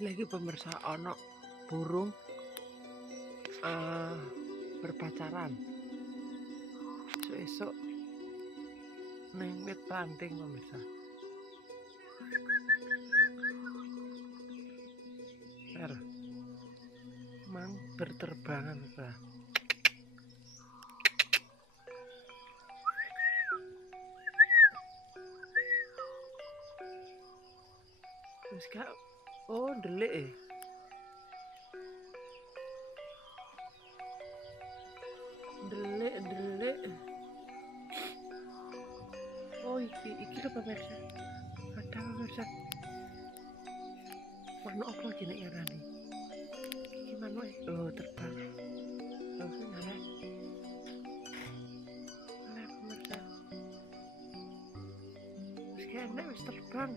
Lagi pemirsa ono burung berpacaran. Esok neng wit planting pemirsa. Mang berterbangan pemirsa. Terus kak, oh delik delik. Oh iki lho pemirsa. Ada pemirsa. Warna apa gini ngarani? Gimana oh terbang. Oh nyala. Nyala pemirsa. Terus kayak wis terbang.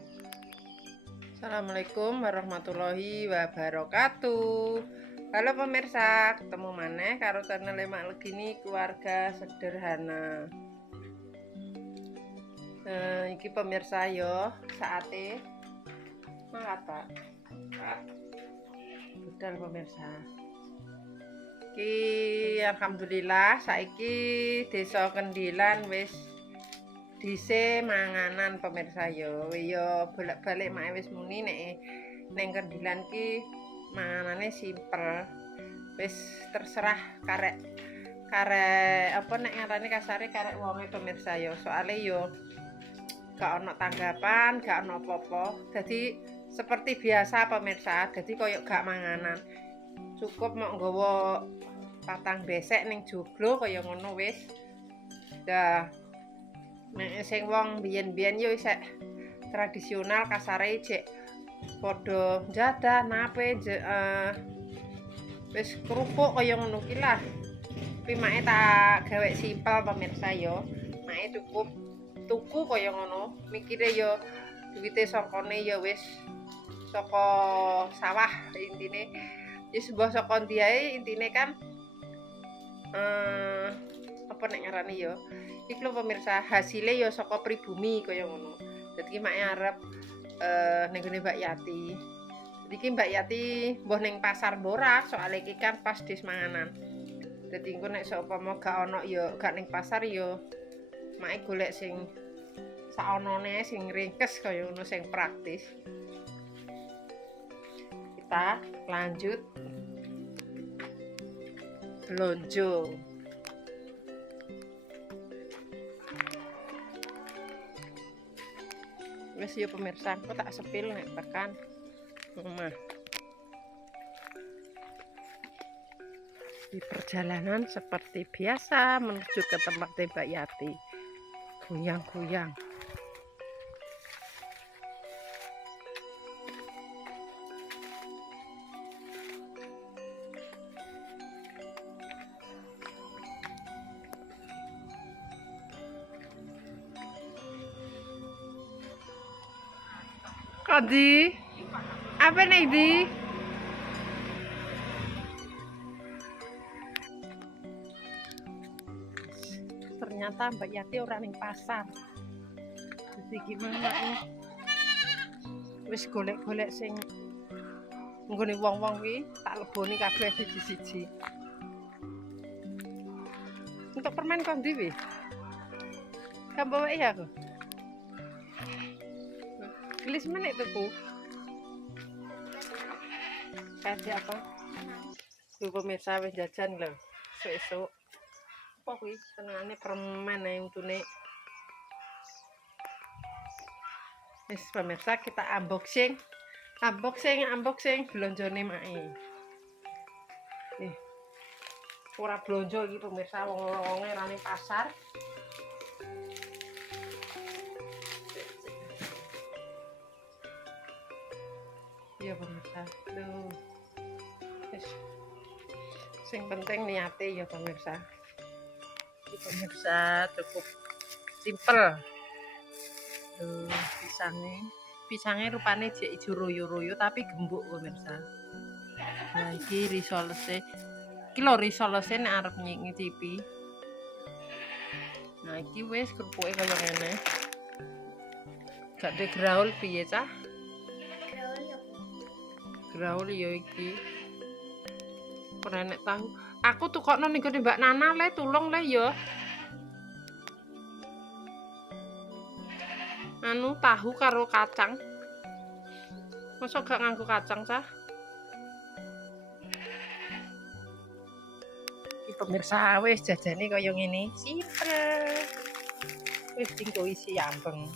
Assalamualaikum warahmatullahi wabarakatuh. Halo pemirsa, ketemu maneh karo channel Lemak Legini Keluarga Sederhana. Iki pemirsa yo saate mangkat budal pemirsa. Iki alhamdulillah saiki Desa Kendilan wis dise manganan pemirsa yo bolak-balik mak wis muni nek neng Kendilan ki manganane simpel, wis terserah karek apa nek ngarani kasare karek wonge pemirsa yo, soalnya yo gak ono tanggapan, gak ono apa-apa, jadi seperti biasa pemirsa, jadi koyo gak manganan, cukup mau nggawa patang besek ning joglo kaya ngono wis. Dah nek sing wong biyen-biyen yo isek tradisional kasare jek padha jadah nape wis kerupuk kaya ngono ki lah. Tapi make tak gawe simpel pemirsa yo. Make cukup tuku kaya ngono. Mikire yo duwite sokone yo wis saka sawah intine. Wis mbah saka ndi ae intine kan apa nek ngarani yo iki lho pemirsa, hasilnya ya saka pribumi kaya ngono. Dadi mak arep ning gone Mbak Yati. Dadi iki Mbak Yati mbuh ning pasar mbora, soalnya iki kan pas dis manganan. Dadi engko nek seumpama gak ono ya gak ning pasar ya mak golek sing saonone sing ringkes kaya ngono sing praktis. Kita lanjut belanja. Wes ya pemirsa, aku tak sepil nek tekan omah. Di perjalanan seperti biasa menuju ke tempat Mbak Yati. Goyang-goyang. Kodi, apa nih di? Ternyata Mbak Yati orang ning pasar. Jadi gimana nih? Wis golek-golek sing nggone wong-wong kuwi tak leboni kabeh siji-siji. Untuk permen kon ndi wi? Kan bawa ya aku. Gelis meneh tuku. Kasih apa? Tuh pemirsa wis jajan lho. Sesuk. Apa kuwi? Senengane permen ae untune. Wis pemirsa kita unboxing belonjone mae. Ora blonjo iki pemirsa wong-wonge ra ning pasar. Iya pemirsa, tuh, sing penting niate ya pemirsa. Ini pemirsa cukup simpel. Tuh pisangnya rupanya jek ijo royo-royo tapi gembuk pemirsa. Nah iki risolese, iki lho risolese nek arep ngicipi. Nah iki wis kerupuke kaya ngene. Gak de graul piye cah? graul ya iki. Ora enek tahu. Aku tukokno ning gone Mbak Nana le, tulung le ya. Anu tahu karo kacang. Masa gak nganggo kacang cah? Iki pemirsa wis jajane kaya ngene. Simpel. Wis tinggal isi ambeng.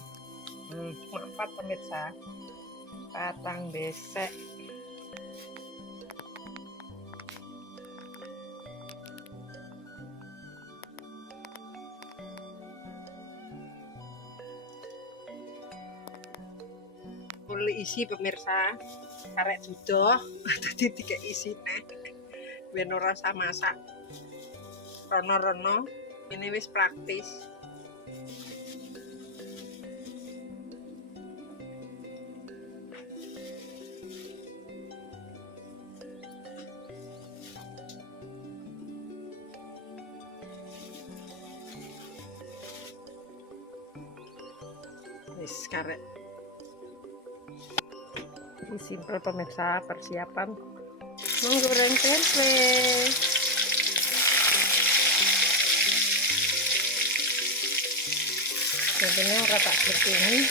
Cuma 4 pemirsa. Patang besek. Boleh isi pemirsa. Karek judoh, dadi dikek isine. Ben ora usah masak. Rono-rono, ini wis praktis. Wis karek. Ini simpel pemirsa, persiapan menggoreng tempe. Tempenya ora tak bertini.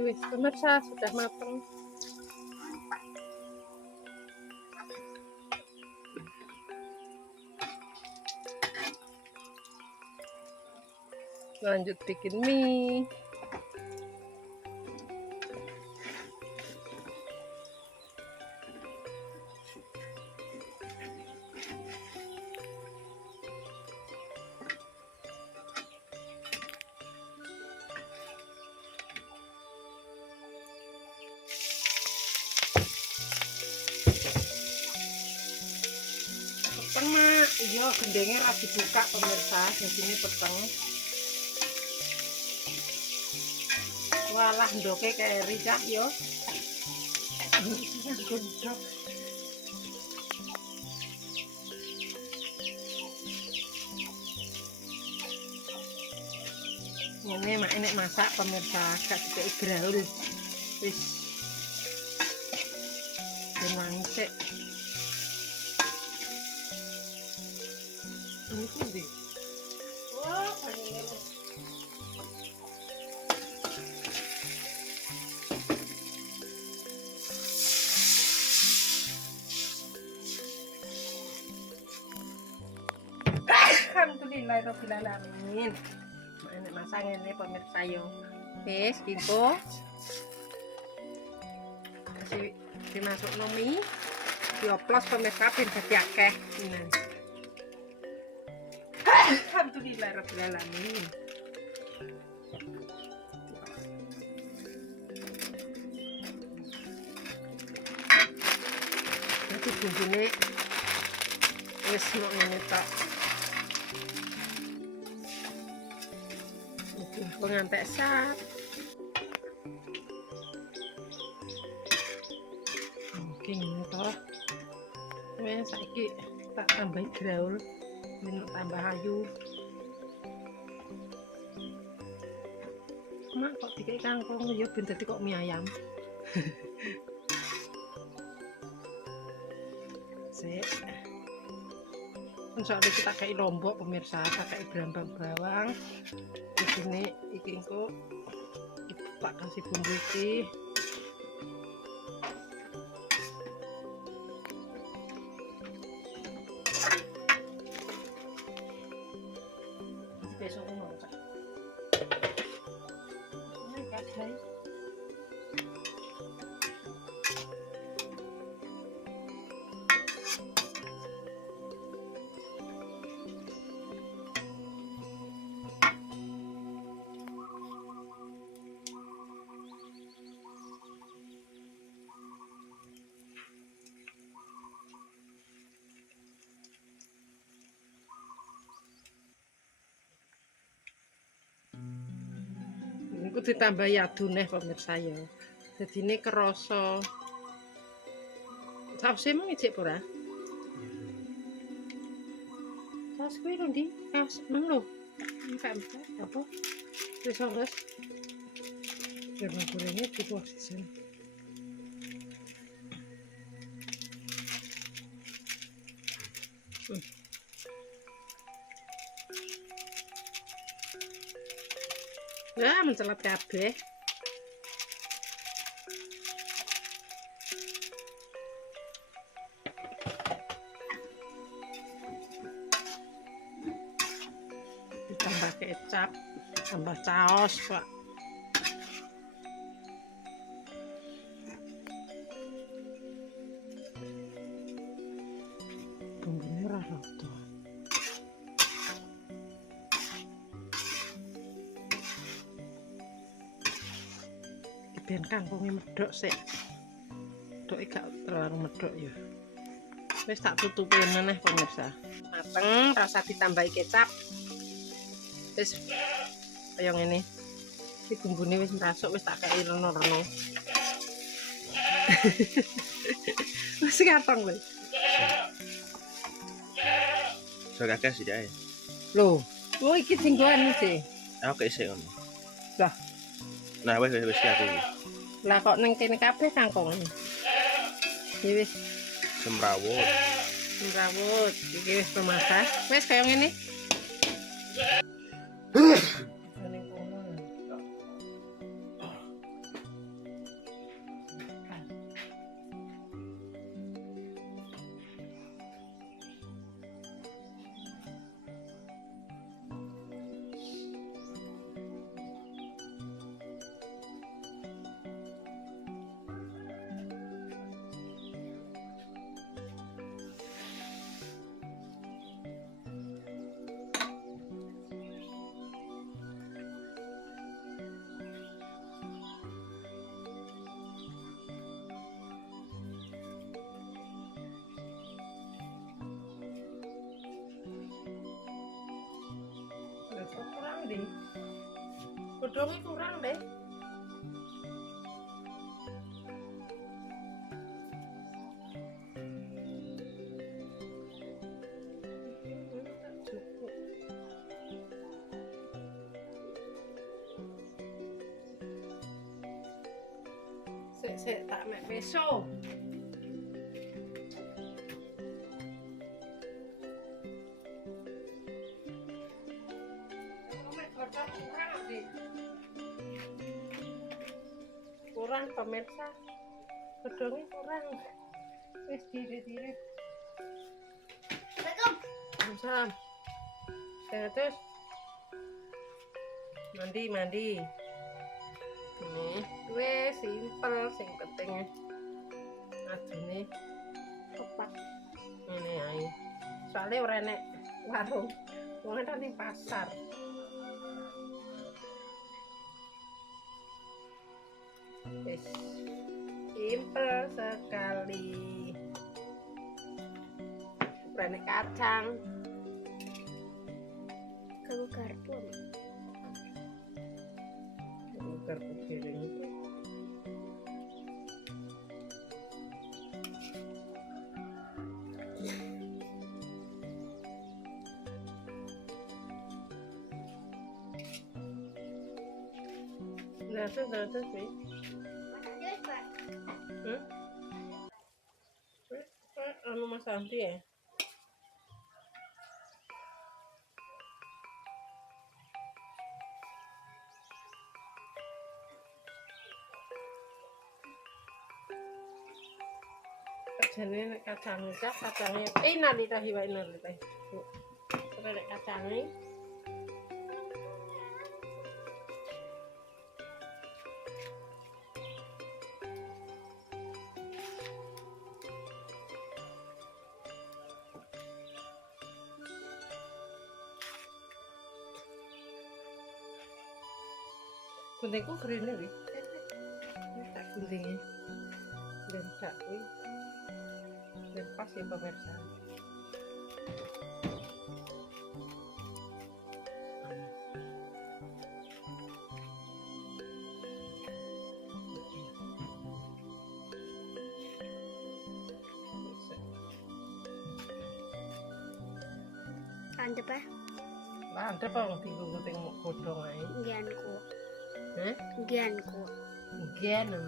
Wis pemirsa sudah matang. Lanjut bikin mie. Peteng mak, iya gendengnya lagi buka pemirsa, jadi peteng. Walah ndoke keri cah yo. Gendok. Ini mak enek masak pemirsa, gak dikei graul. Wis. Langsek. Ini pundi? Wah, panjang. Alhamdulillahirobbilalamin. Enak masak ini pemirsa yo. Wis gitu. Kasih dimasuk nomi. Dioplos pemirsa ben dadi akeh. Alhamdulillahirobbilalamin. Nanti bumbune wis mau ngene tok. Pengantek sat. Oke ngene toh. Wes saiki tak tambahi graul, minum tambah ayu. Mak kok dikei kangkung ya ben dadi kok mie ayam. Sik. Soalnya kita kayak lombok pemirsa, pakai berambang bawang. Di sini iki engko tak kasih bumbu iki. Besok mau cak. Ini kasih. kudu tambah adune pemirsa ya. Dadine kerasa. Sausé mung ijik ora? Saus kuwi lho ndi? Saus mang lho. Empek-empek apa? Wis wis. Jangan gorengnya gitu oksigen. Ya, mencelat kabeh. Ditambah kecap, tambah saus, Pak. Bumbunya rata. Ben kangkunge medhok sik. Medhoke gak terlalu medhok ya. Wis tak tutupi meneh pemirsa. Mateng, rasa ditambahi kecap. Wis kaya ngene. Iki bumbune wis merasuk, wis tak kei reno-reno. Wis katong wis. So kakek sih dia. Lho, oh iki sing goan iki. Aku kayak ngono. Lah, Nah, wes aku. lah kok neng kene kabeh kangkung. Ya wis Semrawut. rawut, iki wis pemasak. Wis kaya ngene. Ning kono. Kurang deh. Godongnya kurang deh. Cukup. Sik tak mek peso. Kurang pemirsa, gedongnya kurang. Wis diri-diri. Waalaikumsalam. Terus mandi. Ini wis simpel, sing penting adune tepat. Ini ae. Soale ora enek warung, wong ana ning pasar. Wis simpel sekali. Enek kacang. Kamu garpu. Garpu giling itu. Terus nih. Anu Mas Santi ya? Kacangnya nek kacangnya cak kacangnya nalitahi wae nalitahi. Terus nek kacangnya guntingku grene wih. Tak guntingnya. Dan tak wih. Dan pas ya pemirsa. Landep ah. Landep apa dienggo teng godhong ae. Nggianku. Heh? Nggianku. Nggenem.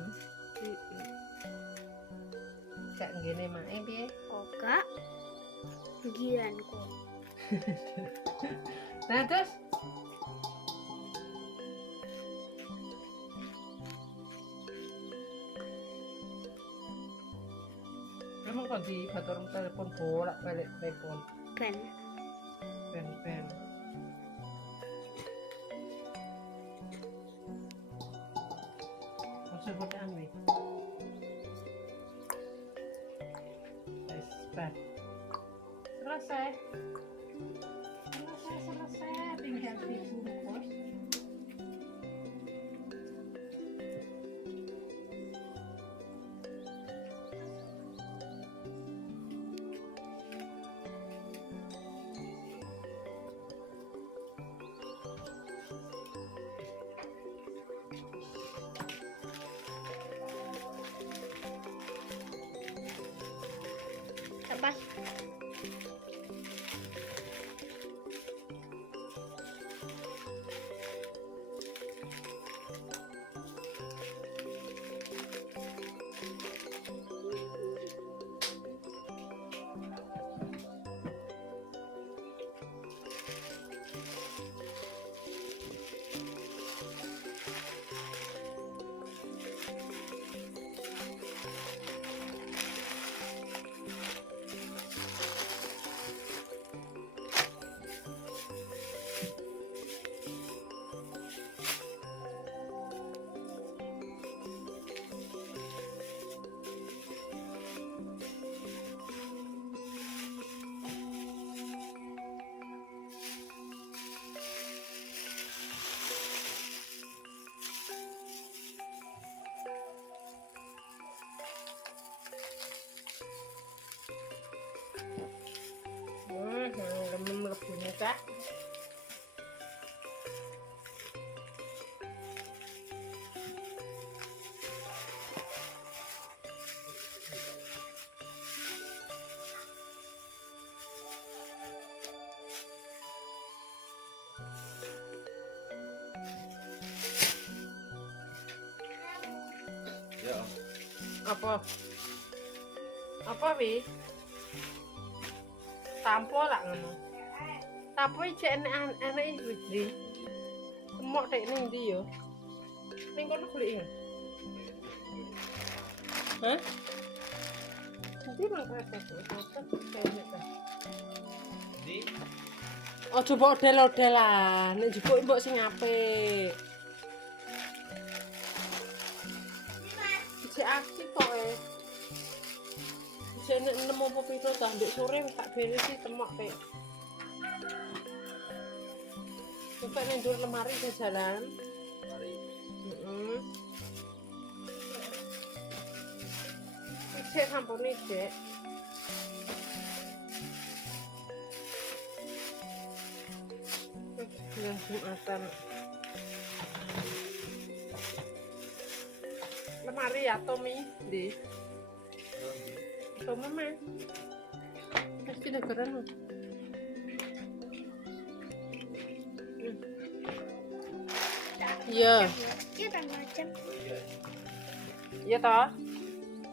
Gak ngene mae piye? Oga. Nggianku. Nah, terus emang kok di batur telepon bolak-balik telepon Ben. ben maksudnya aneh ben selesai tinggal dibungkus. Apa? Yang lebih muka. Ya. Apa wi? Tampo lah ngono. Tapi cek enek wis ndi. Semok tek ning ndi yo? Ning kono goleki. Hah? Ndi mang kertas Di oh coba odel-odelan. Nek jupuk mbok sing apik. Cek aksi kok Cek nek nemu apa piro ta ndek sore tak beresi temok tek. Coba ning ndur lemari jajalan. mari. Heeh. Cek sampune cek. Yang Jumatan. Lemari ya Tommy, di. Tommy mah. Pasti negara nu. Iya. Iya kan macam. Iya toh.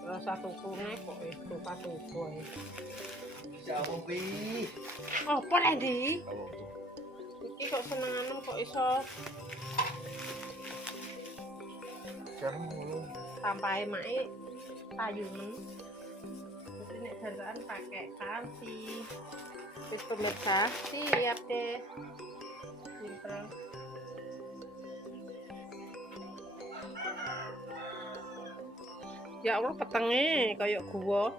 Rasa tukune kok itu patuku ae. Siapa pi? Apa nek ndi? Kamu tuh. Iki kok senenganem kok iso Sekarang mau tampahe mae payunen. Jadi nek dandan pakai kansi. Wis pemirsa, siap deh. Pinter. Ya Allah petenge kayak gua.